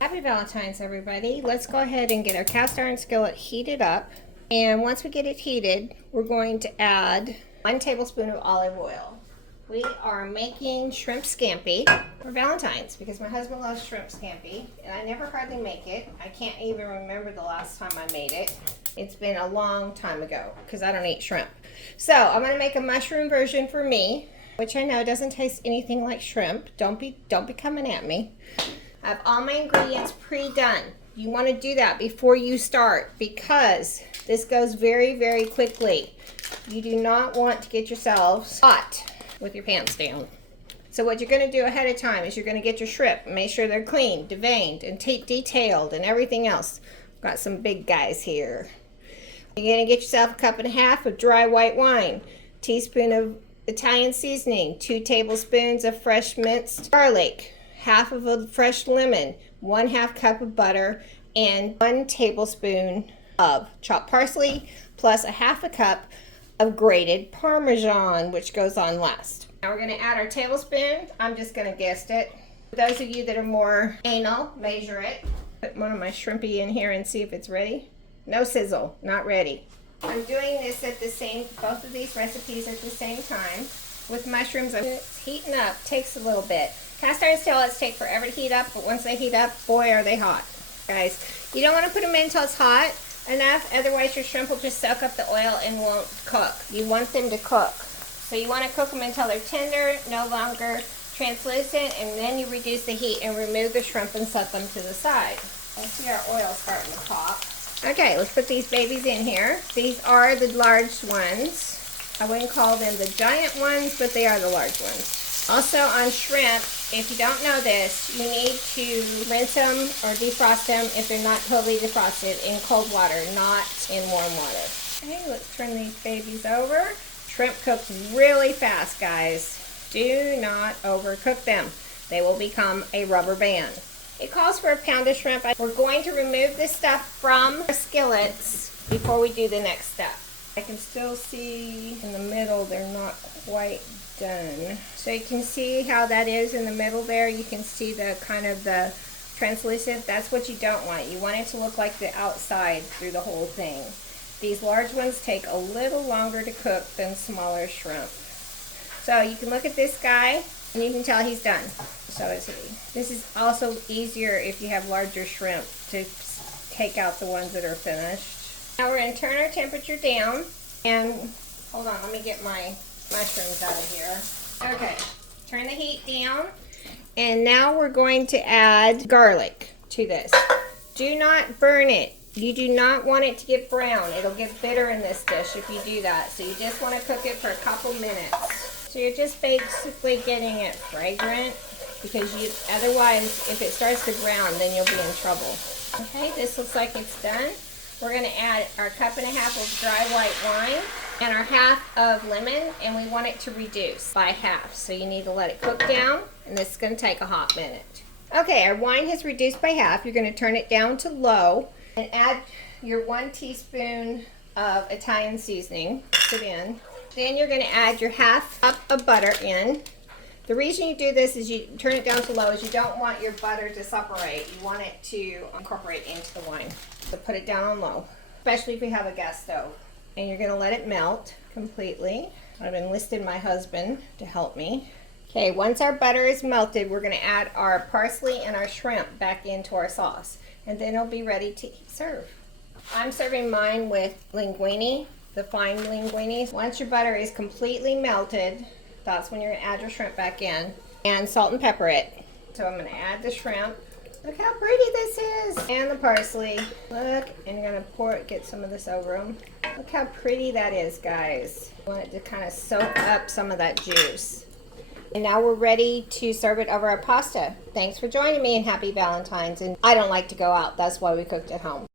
Happy Valentine's, everybody. Let's go ahead and get our cast iron skillet heated up. And once we get it heated, we're going to add 1 tablespoon of olive oil. We are making shrimp scampi for Valentine's because my husband loves shrimp scampi and I never hardly make it. I can't even remember the last time I made it. It's been a long time ago because I don't eat shrimp. So I'm going to make a mushroom version for me, which I know doesn't taste anything like shrimp. Don't be coming at me. I have all my ingredients pre-done. You want to do that before you start because this goes very, very quickly. You do not want to get yourselves hot with your pants down. So what you're going to do ahead of time is you're going to get your shrimp, make sure they're clean, deveined, and detailed, and everything else. Got some big guys here. You're going to get yourself a 1.5 cups of dry white wine, teaspoon of Italian seasoning, 2 tablespoons of fresh minced garlic, half of a fresh lemon, 1/2 cup of butter, and 1 tablespoon of chopped parsley, plus a 1/2 cup of grated Parmesan, which goes on last. Now we're going to add our tablespoon. I'm just going to guess it. For those of you that are more anal, measure it. Put one of my shrimpy in here and see if it's ready. No sizzle, not ready. I'm doing this at the same, both of these recipes at the same time. With mushrooms, it's heating up, takes a little bit. Cast iron skillets take forever to heat up, but once they heat up, boy, are they hot. Guys, you don't want to put them in until it's hot enough, otherwise your shrimp will just soak up the oil and won't cook. You want them to cook. So you want to cook them until they're tender, no longer translucent, and then you reduce the heat and remove the shrimp and set them to the side. I see our oil starting to pop. Okay, let's put these babies in here. These are the large ones. I wouldn't call them the giant ones, but they are the large ones. Also on shrimp, if you don't know this, you need to rinse them or defrost them if they're not totally defrosted in cold water, not in warm water. Okay, let's turn these babies over. Shrimp cooks really fast, guys. Do not overcook them. They will become a rubber band. It calls for 1 pound of shrimp. We're going to remove this stuff from our skillets before we do the next step. I can still see in the middle they're not quite done. So you can see how that is in the middle there. You can see the kind of the translucent. That's what you don't want. You want it to look like the outside through the whole thing. These large ones take a little longer to cook than smaller shrimp. So you can look at this guy and you can tell he's done. So is he. This is also easier if you have larger shrimp to take out the ones that are finished. Now we're going to turn our temperature down and hold on, let me get my mushrooms out of here. Okay, turn the heat down and now we're going to add garlic to this. Do not burn it. You do not want it to get brown. It'll get bitter in this dish if you do that. So you just want to cook it for a couple minutes. So you're just basically getting it fragrant because otherwise if it starts to brown then you'll be in trouble. Okay, this looks like it's done. We're going to add our 1.5 cups of dry white wine and our 1/2 of lemon, and we want it to reduce by 1/2. So you need to let it cook down, and this is going to take a hot minute. Okay, our wine has reduced by 1/2. You're going to turn it down to low and add your 1 teaspoon of Italian seasoning. Put it in. Then you're going to add your 1/2 cup of butter in. The reason you do this is you turn it down to low is you don't want your butter to separate. You want it to incorporate into the wine. So put it down on low, especially if you have a gas stove. And you're going to let it melt completely. I've enlisted my husband to help me. Okay, once our butter is melted, we're going to add our parsley and our shrimp back into our sauce. And then it'll be ready to serve. I'm serving mine with linguine, the fine linguine. Once your butter is completely melted, that's when you're going to add your shrimp back in and salt and pepper it. So I'm going to add the shrimp. Look how pretty this is. And the parsley. Look, and you're going to get some of this over them. Look how pretty that is, guys. You want it to kind of soak up some of that juice. And now we're ready to serve it over our pasta. Thanks for joining me and happy Valentine's. And I don't like to go out. That's why we cooked at home.